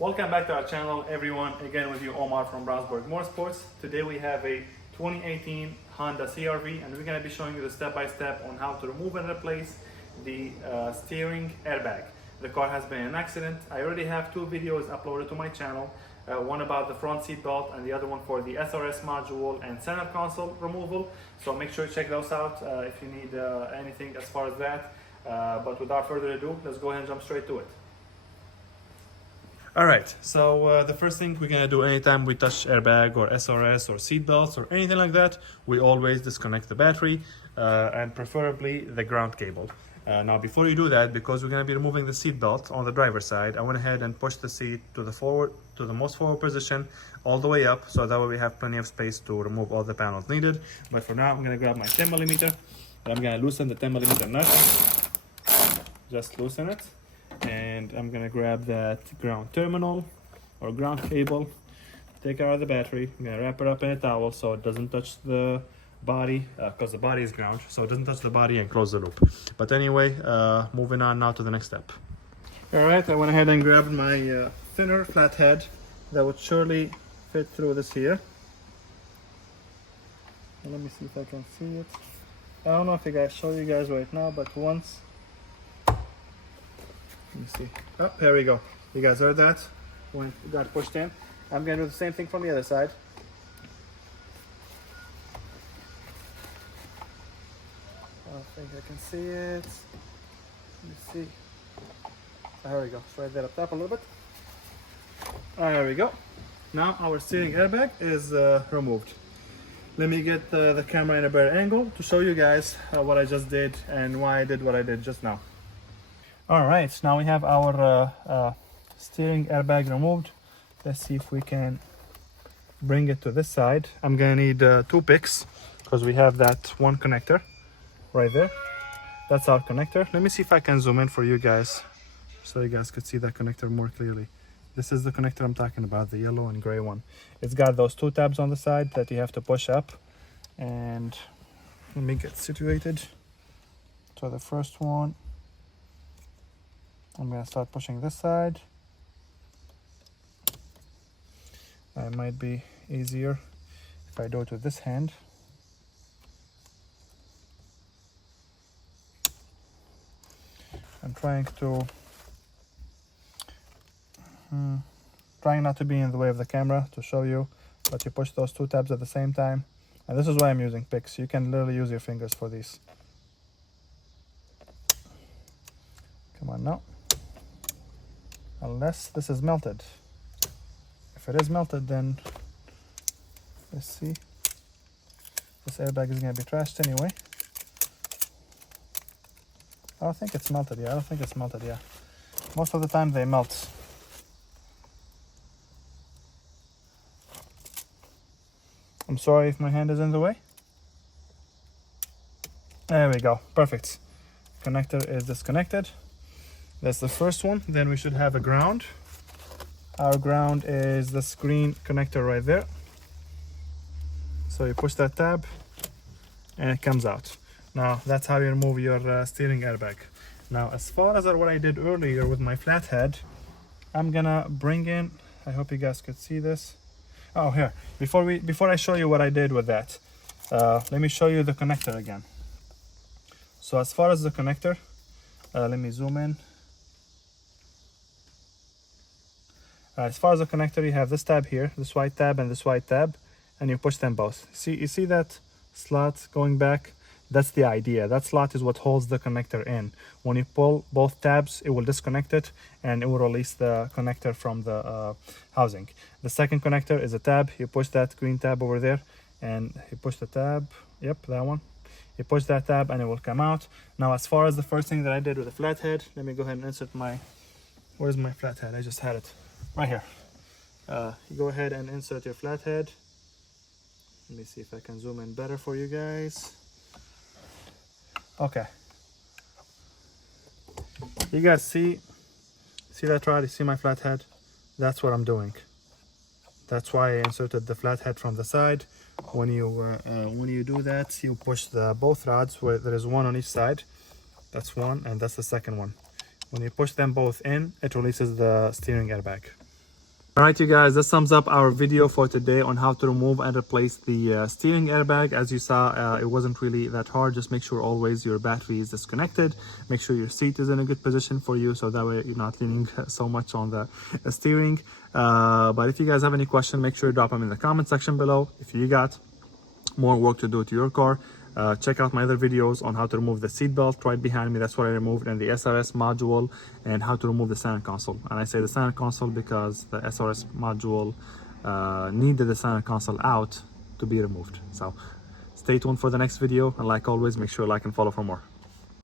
Welcome back to our channel, everyone. Again with you, Omar from Brownsburg Motorsports. Today we have a 2018 Honda CR-V, and we're going to be showing you the step-by-step on how to remove and replace the steering airbag. The car has been in an accident. I already have two videos uploaded to my channel, one about the front seat belt and the other one for the SRS module and center console removal. So make sure you check those out if you need anything as far as that. But without further ado, let's go ahead and jump straight to it. Alright, so the first thing we're gonna do anytime we touch airbag or SRS or seat belts or anything like that, we always disconnect the battery and preferably the ground cable. Now before you do that, because we're gonna be removing the seat belt on the driver's side, I went ahead and pushed the seat to the most forward position all the way up, so that way we have plenty of space to remove all the panels needed. But for now, I'm gonna grab my 10mm and I'm gonna loosen the 10mm nut. Just loosen it. And I'm gonna grab that ground terminal or ground cable, take it out of the battery. I'm gonna wrap it up in a towel so it doesn't touch the body, because the body is ground, so it doesn't touch the body, and close the loop. But anyway, moving on now to the next step. Alright, I went ahead and grabbed my thinner flathead that would surely fit through this here. And let me see if I can see it. I don't know if I can show you guys right now, but once, let me see. Oh, there we go. You guys heard that? When it got pushed in. I'm going to do the same thing from the other side. I don't think I can see it. Let me see. There we go. Slide that up top a little bit. There we go. Now our steering airbag is removed. Let me get the camera in a better angle to show you guys what I just did and why I did what I did just now. Alright, now we have our steering airbag removed. Let's see if we can bring it to this side. I'm gonna need 2 picks because we have that one connector right there. That's our connector. Let me see if I can zoom in for you guys so you guys could see that connector more clearly. This is the connector I'm talking about, the yellow and gray one. It's got those 2 tabs on the side that you have to push up. And let me get situated. So the first one, I'm going to start pushing this side. It might be easier if I do it with this hand. I'm trying not to be in the way of the camera to show you, but you push those 2 tabs at the same time. And this is why I'm using picks. You can literally use your fingers for these. Come on now. Unless this is melted. If it is melted, then let's see. This airbag is going to be trashed anyway. I don't think it's melted. Yeah, I don't think it's melted. Yeah, most of the time they melt. I'm sorry if my hand is in the way. There we go. Perfect. Connector is disconnected. That's the first one. Then we should have a ground. Our ground is the screen connector right there. So you push that tab and it comes out. Now that's how you remove your steering airbag. Now as far as what I did earlier with my flathead, I'm gonna bring in, I hope you guys could see this. Oh, here, before I show you what I did with that, let me show you the connector again. So as far as the connector, let me zoom in. As far as the connector, you have this tab here, this white tab and this white tab, and you push them both. You see that slot going back? That's the idea. That slot is what holds the connector in. When you pull both tabs, it will disconnect it and it will release the connector from the housing. The second connector is a tab. You push that green tab over there and you push the tab. Yep, that one. You push that tab and it will come out. Now, as far as the first thing that I did with the flathead, let me go ahead and insert my, where's my flathead? I just had it right here. You go ahead and insert your flathead. Let me see if I can zoom in better for you guys. Okay. You guys see that rod? You see my flathead? That's what I'm doing. That's why I inserted the flathead from the side. When you do that, you push both rods where there is one on each side. That's one, and that's the second one. When you push them both in, it releases the steering airbag. All right, you guys, that sums up our video for today on how to remove and replace the steering airbag. As you saw, it wasn't really that hard. Just make sure always your battery is disconnected. Make sure your seat is in a good position for you, so that way you're not leaning so much on the steering. But if you guys have any question, make sure you drop them in the comment section below. If you got more work to do to your car, check out my other videos on how to remove the seat belt right behind me. That's what I removed, and the SRS module, and how to remove the center console. And I say the center console because the SRS module needed the center console out to be removed. So stay tuned for the next video, and like always, make sure to like and follow for more.